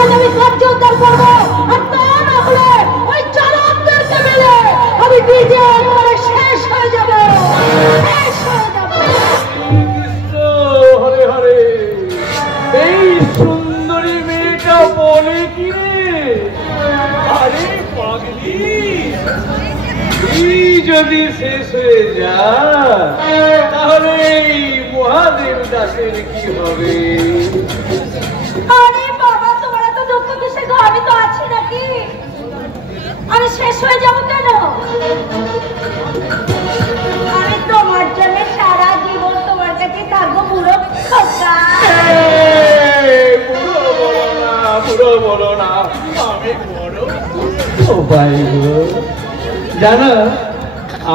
আজ আমি রাজ্য উদ্ধার করবো, আর তা না হলে ওই চালকদেরকে মিলে আমি নিজে করে শেষ হয়ে যাবো, শেষ হয়ে যাবো। হরে হরে, এই সুন্দরী মেয়েটা বলে কি রে? আরে পাগলি, তুই যদি শেষ হয়ে যা তাহলে এই মহাদেব দাসের কি হবে? আরে বাবা, তোমার এত দুঃখ কিসে গো? আমি তো আছি নাকি? আমি শেষ হয়ে যাবো কেন? আমি তোমার জন্য সারা জীবন তোমার কাছে থাকবো বুড়ো খোকা। বুড়ো বলো না, আমি বড় ভাই গো। জানো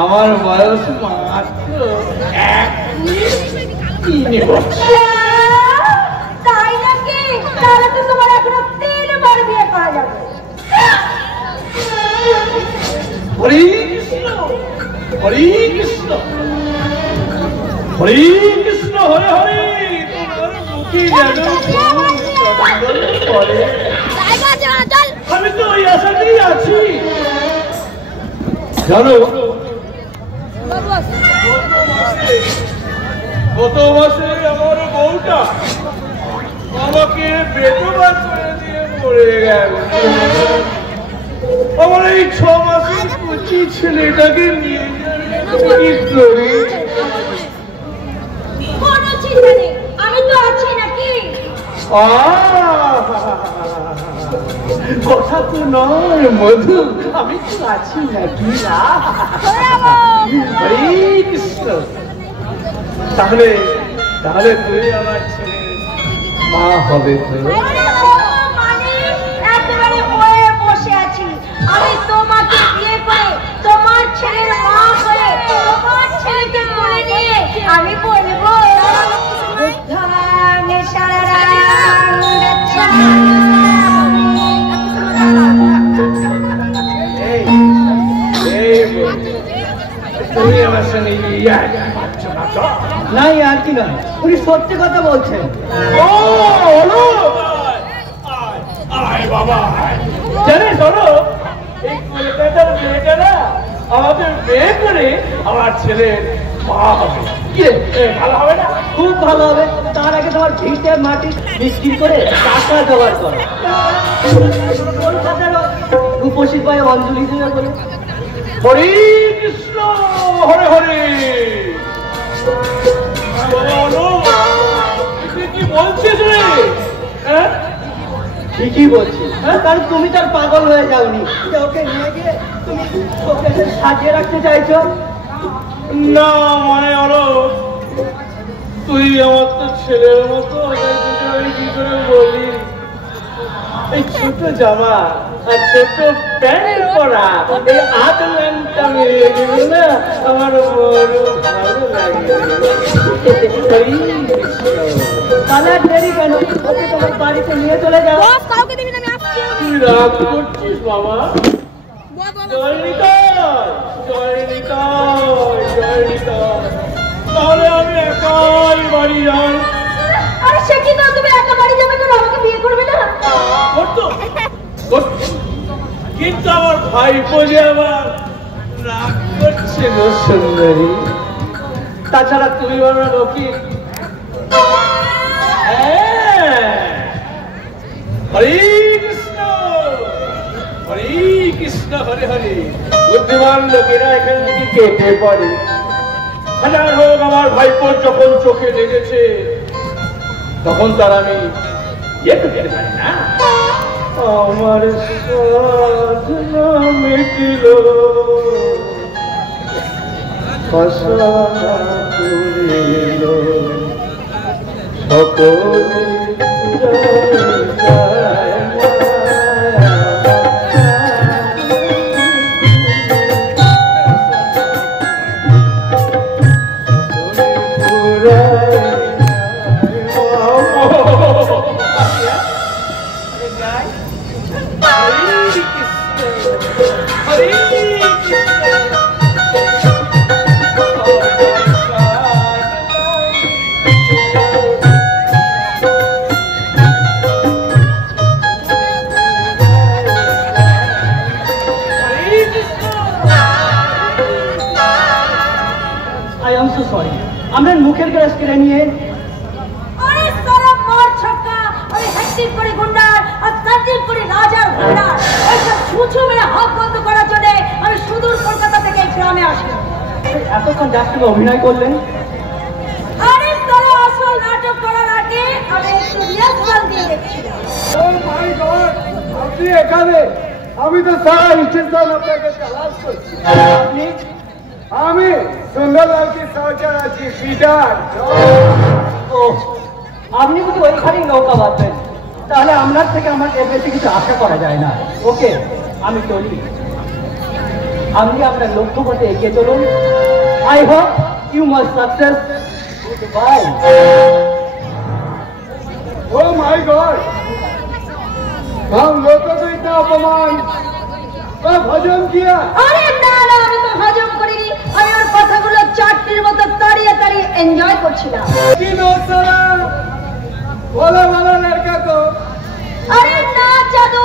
আমার বয়স মাত্র 1 বছর। তাই নাকি? তাহলে তো তোমার এখনো 3 বার বিয়ে করা যাবে। হরে কৃষ্ণ, হরে কৃষ্ণ, হরে কৃষ্ণ, হরে হরে। তোমার মুখে যেন পড়ে। আমি তো ওই আশাতেই আছি। জানো গত মাসে আমার বউটা আমাকে বেদবা করে দিয়ে মরে গেল। আমার এই 6 মাসের কুচি ছেলেটাকে নিয়ে কি করি? কোনো চিন্তা নেই, আমি তো আছি নাকি? কথা তো নয় মধু, আমি তো আছি নাকি? হরে কৃষ্ণ। তাহলে তাহলে তুই আমার ছেলে মা হবে তো? মানে একেবারে হয়ে বসে আছি। আমি তোমাকে বিয়ে করে তোমার ছেলের মা হয়ে তোমার ছেলেকে কোলে নিয়ে আমি বলবো বুদ্ধাং শরণং গচ্ছামি। তুমি আমার সঙ্গে ইয়ার্কি মারছো না তো? না ইয়ার্কি নয়, উনি সত্যি কথা বলছেন। ও হলো, আয় বাবা, জানিস হলো এই কলকাতার মেয়েটা না আমাদের বিয়ে করে আমার ছেলের মা হবে। কি রে, ভালো হবে না? খুব ভালো হবে। তার আগে তোমার ভিটে মাটি বিক্রি করে টাকা জোগাড় করো। কলকাতার রূপসীর পায়ে অঞ্জলি দিলে বলে। হরে কৃষ্ণ, হরে হরে। তুই কি বলছিস রে? হ্যাঁ ঠিকই বলছি। কারণ তুমি তার পাগল হয়ে যাওনি যে ওকে নিয়ে গিয়ে তুমি ওকে সাজিয়ে রাখতে চাইছো। না মানে হলো তুই আমার তো ছেলের মতো, আমি কি করে বলি? এই ছোট জামা আর ছোট প্যান্ট পরা, এই আদলানটা মিলিয়ে গেল না, আমার বড় ভালো লাগে। তাহলে আর দেরি কেন? ওকে তোমার বাড়িতে নিয়ে চলে যাও। কাউকে দিবি না, আমি আসছি। তুই রাগ করছিস বাবা? জয় নিতাই, জয় নিতাই, জয় নিতাই। তাহলে আমি একাই বাড়ি যাই। আরে সে কি তো, তুমি একা বাড়ি যাবে কেন? আমাকে বিয়ে করবে না? করতো করতো, কিন্তু আমার ভাইপো যে আবার রাগ করছে গো সুন্দরী। তাছাড়া তুমি বলো লোকি। হরে কৃষ্ণ, হরে কৃষ্ণ, হরে হরে। বুদ্ধিমান লোকেরা এখান থেকে কেটে পড়ে। হাজার হোক আমার ভাইপো যখন চোখে লেগেছে তখন তার আমি ইয়ে করতে পারি না। আমার সাধনা মিটিল, ভাষা করিল, সকলে নিয়ে? আরে সারা মার ছক্কা, আরে হ্যান্ডিং করে গুন্ডার আর সার্জিং করে রাজার গুন্ডার, এইসব ছুঁচু মেরে হাত বন্ধ করার জন্য আমি সুদূর কলকাতা থেকে এই গ্রামে আসি। এতক্ষণ যার সঙ্গে অভিনয় করলেন? আরে সারা আসল নাটক করার আগে আমি একটু রিহার্সাল দিয়ে দেখছিলাম। ও মাই গড, আপনি এখানে? আমি তো সারা স্টেশন আপনাকে তালাশ করছি। আপনি? আমি সুন্দরলাল কি সহচর আছি, পিটার। ও, আপনি যদি ওইখানেই নৌকা বাঁধবেন, তাহলে আপনার থেকে আমার এর বেশি কিছু আশা করা যায় না। ওকে, আমি চলি। আপনি আপনার লক্ষ্যপথে এগিয়ে চলুন। I hope you must success. Bye. Oh my god, हम लोगों को इतना अपमान कब हजम किया? আরে না না, আমি তো হজম করিনি, আমি ওর কথাগুলো চাটনির মতো তাড়িয়ে তাড়িয়ে এনজয় করছিলাম। कि नो सारा भोला वाला लड़का को আরে না জাদু,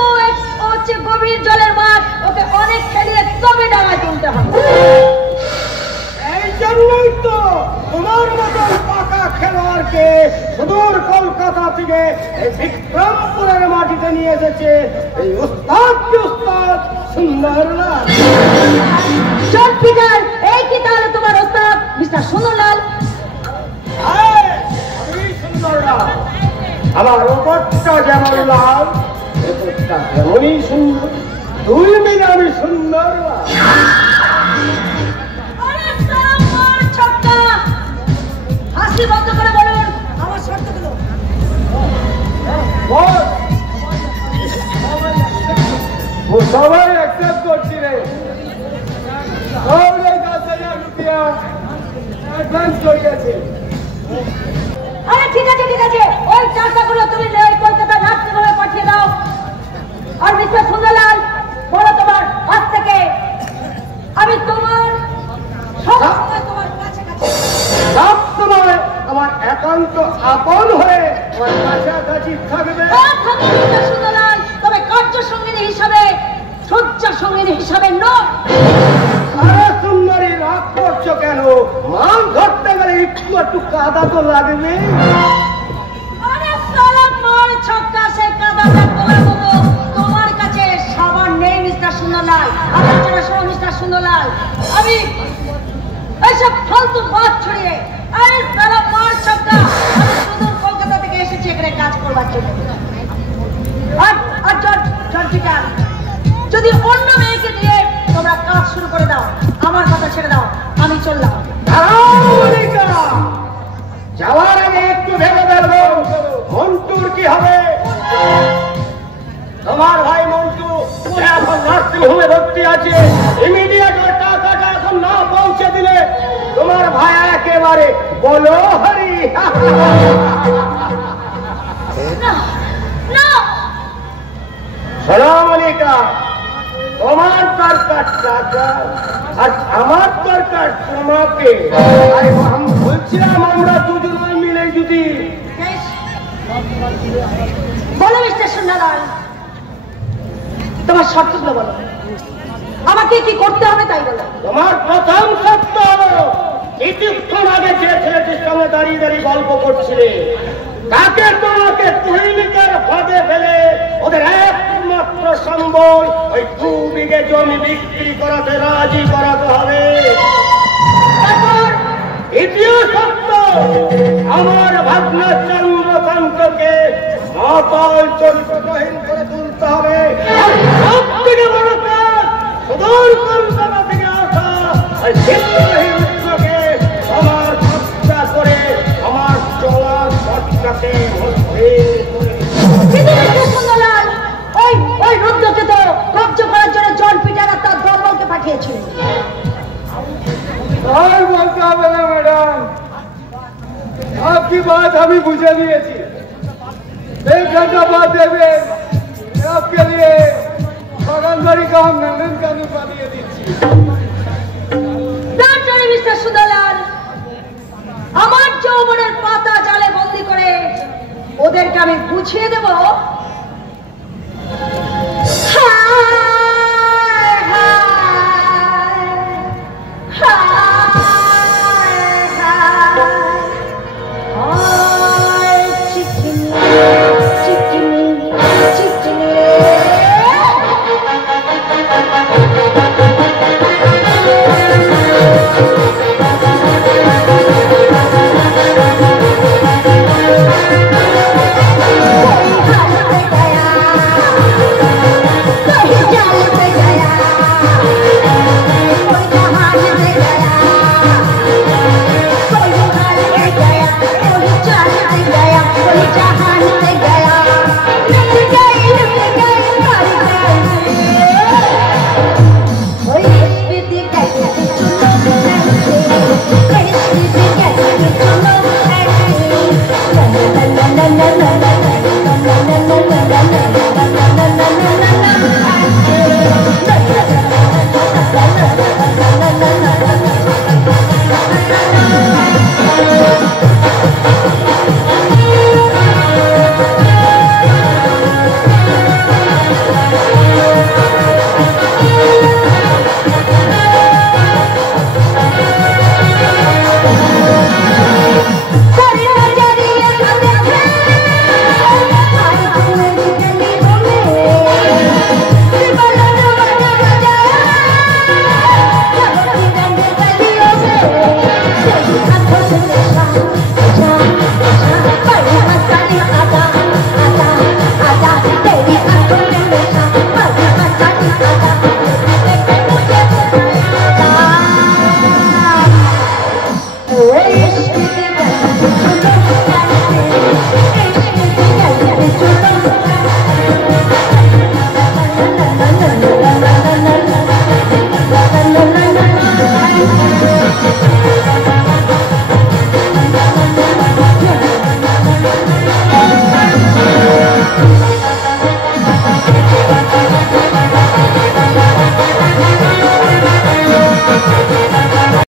ও হচ্ছে গভীর জলের মাছ, ওকে অনেক খেলিয়ে তবে ডাঙায় তুলতে হবে। এই জন্যই তো তোমার মতন পাকা খেলোয়াড়কে সুদূর কলকাতা থেকে এই বিক্রমপুরের মাটিতে নিয়ে এসেছে এই উস্তাদ কি উস্তাদ সুন্দরলাল। চল পিটার, এই কি তাহলে তোমার ওস্তাদ মিস্টার সুন্দরলাল? হ্যাঁ, আমি সুন্দরলাল। আমার ওপরটা যেমন লাল, ভেতরটা তেমনই সুন্দর। দুই মিলে আমি সুন্দরলাল। আরে সারা মার ছক্কা, হাসি বন্ধ করে বলুন আমার শর্তগুলো। বল, वो সবাই অ্যাকসেপ্ট করছি রে। সবাই 10,000 রুপিয়া অ্যাডভান্স করে গেছে। আরে ঠিক আছে ঠিক আছে, ওই টাকাগুলো তুমি ওই কলকাতা নাট্যভাবে পাঠিয়ে দাও। আর মিস্টার সুন্দরলাল, বলো তোমার হাত থেকে আমি তোমার সবসময় তোমার কাছে কাছে। সব সময় আমার একান্ত আপন হয়ে আমার কাছাকাছি থাকবে। থাকবে মিস্টার সুন্দরলাল, তবে কার্য সঙ্গিনী হিসাবে, শয্যা সঙ্গিনী হিসাবে নয়। আরে সুন্দরী, রাগ করছো কেন? মাছ ধরতে গেলে একটু কাদা তো লাগবে। আরে সারা মার ছক্কা, সেই কাদাটা তোলার মতো তোমার কাছে সাবান নেই মিস্টার সুন্দরলাল। আমার যারা শোনো মিস্টার সুন্দরলাল, আমি এইসব ফালতু বাদ ছড়িয়ে, আরে সারা মার ছক্কা, আমি সুদূর কলকাতা থেকে এসেছি এখানে কাজ করবার জন্য। আর জর্জিটার যদি অন্য মেয়েকে দিয়ে তোমরা কাজ শুরু করে দাও, আমার কথা ছেড়ে দাও, আমি চললাম। যাওয়ার আগে একটু ভেবে দেখো মন্টুর কি হবে। তোমার ভাই মন্টু এখন নার্সিং হোমে ভর্তি আছে। ইমিডিয়েট ওর টাকাটা এখন না পৌঁছে দিলে তোমার ভাই একেবারে বলো হরি। না না, সালাম আলাইকুম। তোমার দরকার টাকা আর আমার দরকার তোমাকে। আরে আমি বলছিলাম আমরা দুজনে মিলে যদি। বেশ, বলো মিস্টার সুন্দরলাল, তোমার শর্তগুলো বলো, আমাকে কি করতে হবে তাই বলো। তোমার প্রথম সত্য হলো কিছুক্ষণ আগে যে ছেলেটির সঙ্গে দাঁড়িয়ে দাঁড়িয়ে গল্প করছিলে তাকে তোমাকে তুহিনিকার ফাঁদে ফেলে ওদের একমাত্র সম্বল ওই 2 বিঘে জমি বিক্রি করাতে রাজি করাতে হবে। তারপর দ্বিতীয় সত্য, আমার ভাবনা চন্দ্রকান্তকে মাতাল চরিত্রহীন করে তুলতে হবে। আর সব থেকে বড় কাজ, সুদূর কলকাতা থেকে আসা আর চিত্রহীন উত্তরকে আমার হত্যা করে আমার চলার পথটাকে মসৃণ করে কিন্তু মিস্টার সুন্দরলাল, ওই রুদ্রকে তো কব্জ করার জন্য জন পিটার আর তার দলবলকে পাঠিয়েছিল। আর বলতে হবে না ম্যাডাম, आपकी बात हम ही बुझे दिए थी। 1 घंटा बाद देवें आपके लिए बागानबाड़ी का हम नंदन कानून बानिए दीजिए। তারপরে মিস্টার সুন্দরলাল, আমার যৌবনের পাতা জালে বন্দি করে ওদেরকে আমি বুঝিয়ে দেব